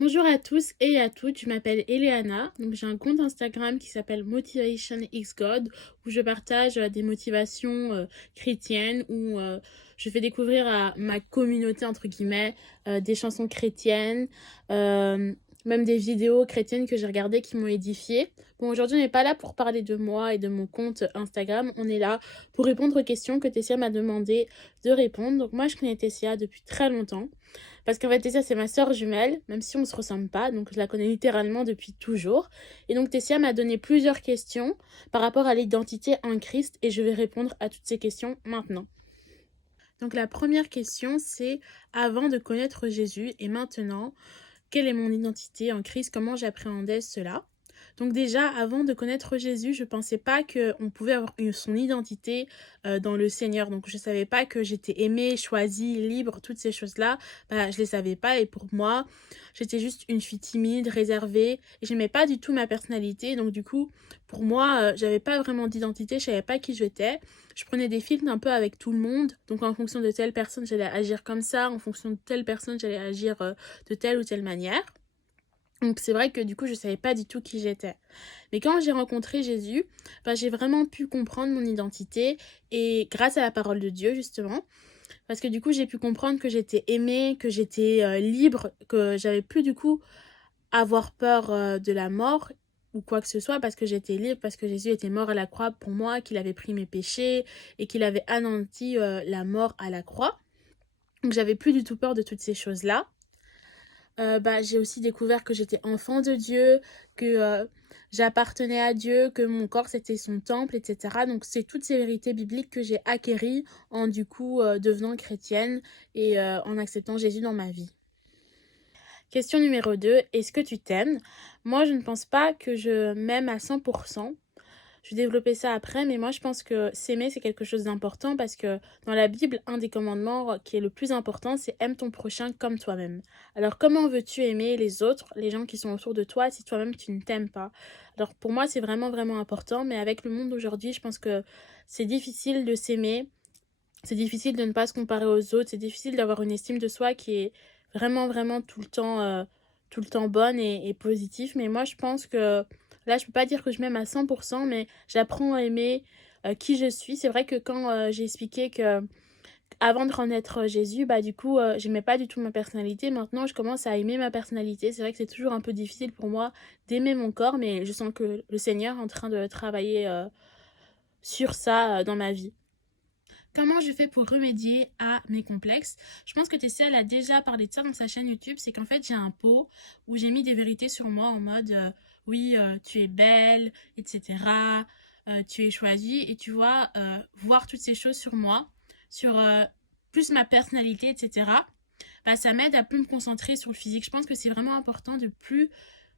Bonjour à tous et à toutes, je m'appelle Eleana, donc j'ai un compte Instagram qui s'appelle Motivation X God où je partage des motivations chrétiennes, où je fais découvrir à ma communauté entre guillemets des chansons chrétiennes, euh, même des vidéos chrétiennes que j'ai regardées qui m'ont édifiée. Bon, aujourd'hui on n'est pas là pour parler de moi et de mon compte Instagram, on est là pour répondre aux questions que Tessia m'a demandé de répondre. Donc moi je connais Tessia depuis très longtemps. Parce qu'en fait, Tessia, c'est ma sœur jumelle, même si on ne se ressemble pas, donc je la connais littéralement depuis toujours. Et donc Tessia m'a donné plusieurs questions par rapport à l'identité en Christ, et je vais répondre à toutes ces questions maintenant. Donc la première question, c'est avant de connaître Jésus et maintenant, quelle est mon identité en Christ? Comment j'appréhendais cela? Donc déjà, avant de connaître Jésus, je ne pensais pas qu'on pouvait avoir son identité dans le Seigneur. Donc je ne savais pas que j'étais aimée, choisie, libre, toutes ces choses-là. Bah, je ne les savais pas et pour moi, j'étais juste une fille timide, réservée. Et je n'aimais pas du tout ma personnalité. Donc du coup, pour moi, j'avais pas vraiment d'identité, je savais pas qui j'étais. Je prenais des films un peu avec tout le monde. Donc en fonction de telle personne, j'allais agir comme ça. En fonction de telle personne, j'allais agir de telle ou telle manière. Donc c'est vrai que du coup je savais pas du tout qui j'étais. Mais quand j'ai rencontré Jésus, bah, j'ai vraiment pu comprendre mon identité et grâce à la parole de Dieu justement, parce que du coup j'ai pu comprendre que j'étais aimée, que j'étais libre, que j'avais plus du coup à avoir peur de la mort ou quoi que ce soit parce que j'étais libre, parce que Jésus était mort à la croix pour moi, qu'il avait pris mes péchés et qu'il avait anéanti la mort à la croix. Donc j'avais plus du tout peur de toutes ces choses-là. Bah, j'ai aussi découvert que j'étais enfant de Dieu, que j'appartenais à Dieu, que mon corps c'était son temple, etc. Donc c'est toutes ces vérités bibliques que j'ai acquéries en du coup devenant chrétienne et en acceptant Jésus dans ma vie. Question numéro 2, est-ce que tu t'aimes? Moi je ne pense pas que je m'aime à 100%. Je vais développer ça après, mais moi je pense que s'aimer c'est quelque chose d'important parce que dans la Bible, un des commandements qui est le plus important, c'est aime ton prochain comme toi-même. Alors comment veux-tu aimer les autres, les gens qui sont autour de toi, si toi-même tu ne t'aimes pas? Alors pour moi c'est vraiment vraiment important, mais avec le monde d'aujourd'hui, je pense que c'est difficile de s'aimer, c'est difficile de ne pas se comparer aux autres, c'est difficile d'avoir une estime de soi qui est vraiment vraiment tout le temps bonne et positive. Mais moi je pense que là je peux pas dire que je m'aime à 100%, mais j'apprends à aimer qui je suis. C'est vrai que quand j'ai expliqué que avant de connaître Jésus, bah du coup j'aimais pas du tout ma personnalité. Maintenant je commence à aimer ma personnalité. C'est vrai que c'est toujours un peu difficile pour moi d'aimer mon corps, mais je sens que le Seigneur est en train de travailler sur ça dans ma vie. Comment je fais pour remédier à mes complexes? Je pense que Tessia elle a déjà parlé de ça dans sa chaîne YouTube. C'est qu'en fait, j'ai un pot où j'ai mis des vérités sur moi en mode oui, tu es belle, etc. Tu es choisie. Et tu vois, voir toutes ces choses sur moi, sur plus ma personnalité, etc. Bah, ça m'aide à plus me concentrer sur le physique. Je pense que c'est vraiment important de plus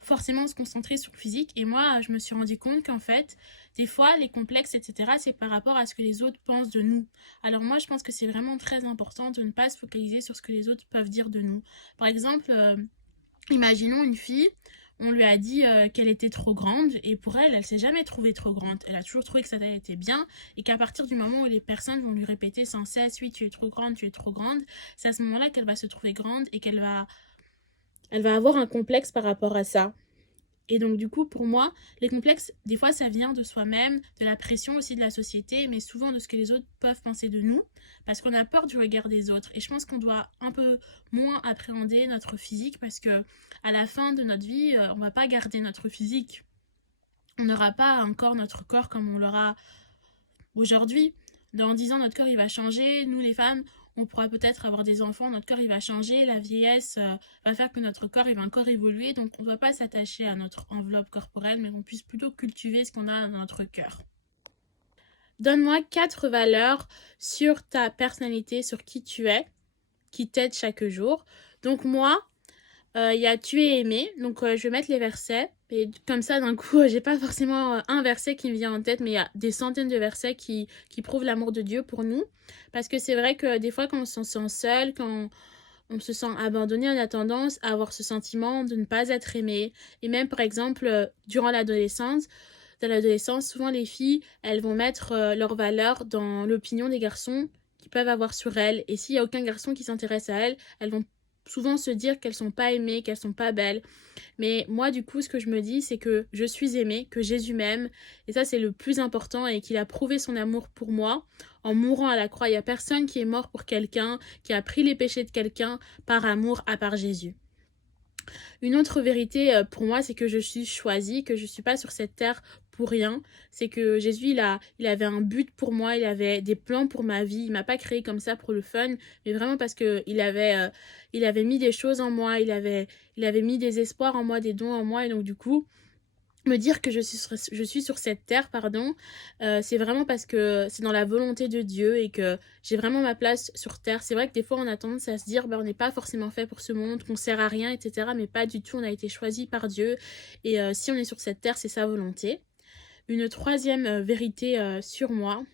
forcément se concentrer sur le physique. Et moi, je me suis rendu compte qu'en fait, des fois, les complexes, etc., c'est par rapport à ce que les autres pensent de nous. Alors moi, je pense que c'est vraiment très important de ne pas se focaliser sur ce que les autres peuvent dire de nous. Par exemple, imaginons une fille, on lui a dit qu'elle était trop grande et pour elle, elle s'est jamais trouvée trop grande. Elle a toujours trouvé que sa taille était bien et qu'à partir du moment où les personnes vont lui répéter sans cesse, oui, tu es trop grande, c'est à ce moment-là qu'elle va se trouver grande et elle va avoir un complexe par rapport à ça. Et donc du coup, pour moi, les complexes, des fois, ça vient de soi-même, de la pression aussi de la société, mais souvent de ce que les autres peuvent penser de nous, parce qu'on a peur du regard des autres. Et je pense qu'on doit un peu moins appréhender notre physique, parce que à la fin de notre vie, on va pas garder notre physique. On n'aura pas encore notre corps comme on l'aura aujourd'hui. Dans 10 ans, notre corps il va changer. Nous, les femmes, on pourra peut-être avoir des enfants, notre corps il va changer, la vieillesse va faire que notre corps il va encore évoluer, donc on ne doit pas s'attacher à notre enveloppe corporelle, mais qu'on puisse plutôt cultiver ce qu'on a dans notre cœur. Donne-moi 4 valeurs sur ta personnalité, sur qui tu es, qui t'aident chaque jour. Donc moi, il y a tu es aimé, donc je vais mettre les versets. Et comme ça, d'un coup, j'ai pas forcément un verset qui me vient en tête, mais il y a des centaines de versets qui prouvent l'amour de Dieu pour nous. Parce que c'est vrai que des fois, quand on se sent seul, quand on se sent abandonné, on a tendance à avoir ce sentiment de ne pas être aimé. Et même, par exemple, durant l'adolescence, dans l'adolescence, souvent les filles, elles vont mettre leurs valeurs dans l'opinion des garçons qu'ils peuvent avoir sur elles. Et s'il n'y a aucun garçon qui s'intéresse à elles, elles vont souvent se dire qu'elles sont pas aimées, qu'elles sont pas belles. Mais moi, du coup, ce que je me dis, c'est que je suis aimée, que Jésus m'aime. Et ça, c'est le plus important et qu'il a prouvé son amour pour moi en mourant à la croix. Il n'y a personne qui est mort pour quelqu'un, qui a pris les péchés de quelqu'un par amour à part Jésus. Une autre vérité pour moi, c'est que je suis choisie, que je ne suis pas sur cette terre pour rien. C'est que Jésus, il avait un but pour moi, il avait des plans pour ma vie. Il m'a pas créé comme ça pour le fun, mais vraiment parce que il avait mis des choses en moi, il avait mis des espoirs en moi, des dons en moi. Et donc du coup, me dire que je suis sur cette terre, pardon, c'est vraiment parce que c'est dans la volonté de Dieu et que j'ai vraiment ma place sur terre. C'est vrai que des fois on a tendance à se dire on n'est pas forcément fait pour ce monde, qu'on sert à rien, etc. Mais pas du tout, on a été choisi par Dieu et si on est sur cette terre, c'est sa volonté. Une troisième vérité sur moi,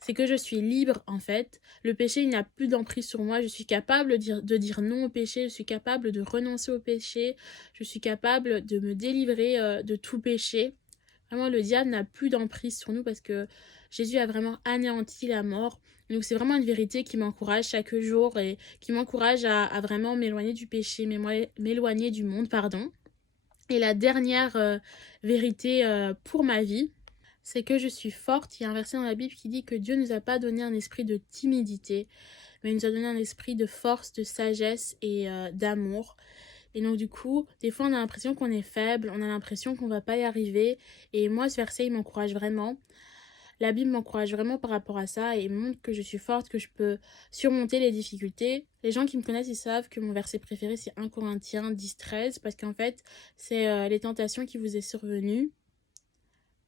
c'est que je suis libre en fait. Le péché, il n'a plus d'emprise sur moi. Je suis capable de dire non au péché. Je suis capable de renoncer au péché. Je suis capable de me délivrer de tout péché. Vraiment, le diable n'a plus d'emprise sur nous parce que Jésus a vraiment anéanti la mort. Donc c'est vraiment une vérité qui m'encourage chaque jour et qui m'encourage à vraiment m'éloigner du péché, m'éloigner du monde, pardon. Et la dernière vérité pour ma vie, c'est que je suis forte. Il y a un verset dans la Bible qui dit que Dieu ne nous a pas donné un esprit de timidité, mais il nous a donné un esprit de force, de sagesse et d'amour. Et donc du coup, des fois on a l'impression qu'on est faible, on a l'impression qu'on va pas y arriver. Et moi, ce verset, il m'encourage vraiment. La Bible m'encourage vraiment par rapport à ça et montre que je suis forte, que je peux surmonter les difficultés. Les gens qui me connaissent, ils savent que mon verset préféré, c'est 1 Corinthiens 10-13, parce qu'en fait, c'est les tentations qui vous est survenues.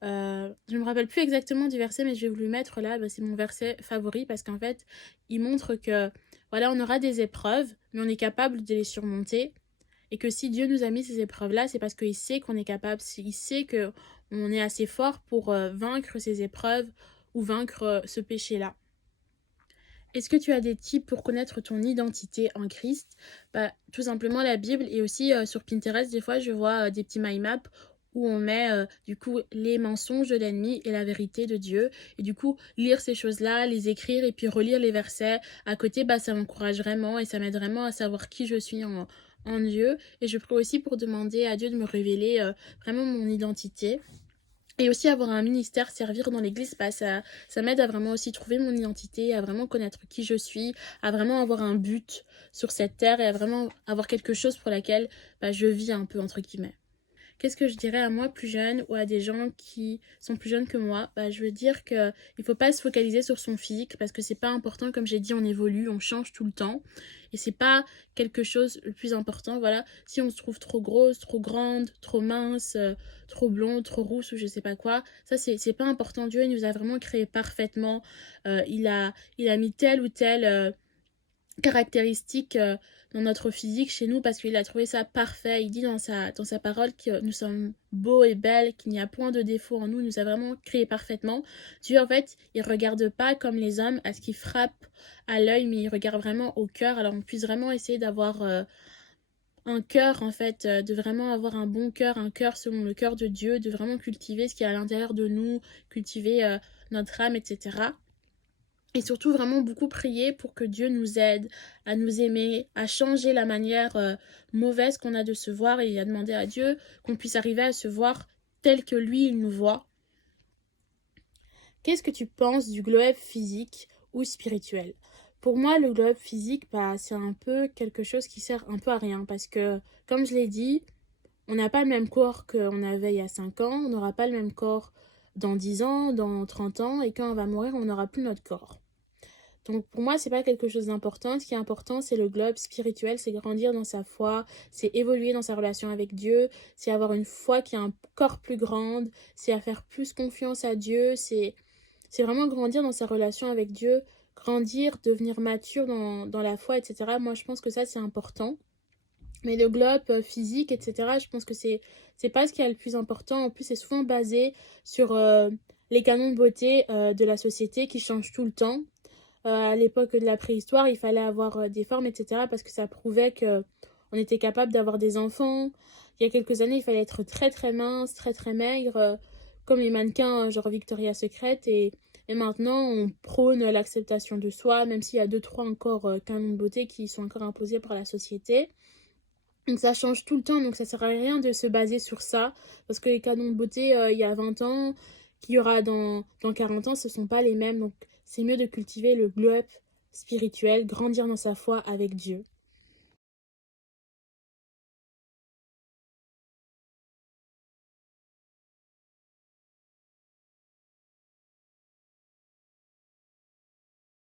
Je me rappelle plus exactement du verset, mais je vais vous le mettre là. C'est mon verset favori parce qu'en fait, il montre que voilà, on aura des épreuves, mais on est capable de les surmonter. Et que si Dieu nous a mis ces épreuves-là, c'est parce qu'il sait qu'on est capable, il sait qu'on est assez fort pour vaincre ces épreuves ou vaincre ce péché-là. Est-ce que tu as des tips pour connaître ton identité en Christ? Tout simplement la Bible et aussi sur Pinterest, des fois je vois des petits mind maps où on met du coup les mensonges de l'ennemi et la vérité de Dieu. Et du coup, lire ces choses-là, les écrire et puis relire les versets à côté, ça m'encourage vraiment et ça m'aide vraiment à savoir qui je suis en Dieu. Et je prie aussi pour demander à Dieu de me révéler vraiment mon identité. Et aussi avoir un ministère, servir dans l'église, ça m'aide à vraiment aussi trouver mon identité, à vraiment connaître qui je suis, à vraiment avoir un but sur cette terre et à vraiment avoir quelque chose pour laquelle je vis un peu entre guillemets. Qu'est-ce que je dirais à moi plus jeune ou à des gens qui sont plus jeunes que moi? Je veux dire qu'il ne faut pas se focaliser sur son physique parce que c'est pas important. Comme j'ai dit, on évolue, on change tout le temps. Et c'est pas quelque chose le plus important. Voilà, si on se trouve trop grosse, trop grande, trop mince, trop blonde, trop rousse ou je sais pas quoi, ça c'est pas important. Dieu il nous a vraiment créé parfaitement. Il a mis telle ou telle caractéristique dans notre physique chez nous parce qu'il a trouvé ça parfait. Il dit dans sa parole que nous sommes beaux et belles, qu'il n'y a point de défaut en nous. Il nous a vraiment créés parfaitement. Dieu, en fait, il regarde pas comme les hommes à ce qui frappe à l'œil, mais il regarde vraiment au cœur. Alors on puisse vraiment essayer d'avoir un cœur, en fait, de vraiment avoir un bon cœur, un cœur selon le cœur de Dieu, de vraiment cultiver ce qui est à l'intérieur de nous, cultiver notre âme, etc. Et surtout vraiment beaucoup prier pour que Dieu nous aide à nous aimer, à changer la manière mauvaise qu'on a de se voir et à demander à Dieu qu'on puisse arriver à se voir tel que lui, il nous voit. Qu'est-ce que tu penses du glow-up physique ou spirituel? Pour moi, le glow-up physique, c'est un peu quelque chose qui sert un peu à rien parce que, comme je l'ai dit, on n'a pas le même corps qu'on avait il y a 5 ans, on n'aura pas le même corps dans 10 ans, dans 30 ans, et quand on va mourir, on n'aura plus notre corps. Donc pour moi, c'est pas quelque chose d'important. Ce qui est important, c'est le globe spirituel, c'est grandir dans sa foi, c'est évoluer dans sa relation avec Dieu, c'est avoir une foi qui est encore plus grande, c'est à faire plus confiance à Dieu, c'est vraiment grandir dans sa relation avec Dieu, grandir, devenir mature dans la foi, etc. Moi, je pense que ça, c'est important. Mais le globe physique, etc., je pense que c'est pas ce qui est le plus important. En plus, c'est souvent basé sur les canons de beauté de la société qui changent tout le temps. À l'époque de la préhistoire, il fallait avoir des formes, etc. parce que ça prouvait qu'on était capable d'avoir des enfants. Il y a quelques années, il fallait être très très mince, très très maigre, comme les mannequins genre Victoria's Secret. Et Et maintenant, on prône l'acceptation de soi, même s'il y a deux, trois encore canons de beauté qui sont encore imposés par la société. Donc ça change tout le temps, donc ça sert à rien de se baser sur ça, parce que les canons de beauté il y a 20 ans, qu'il y aura dans 40 ans, ce ne sont pas les mêmes. Donc c'est mieux de cultiver le glow-up spirituel, grandir dans sa foi avec Dieu.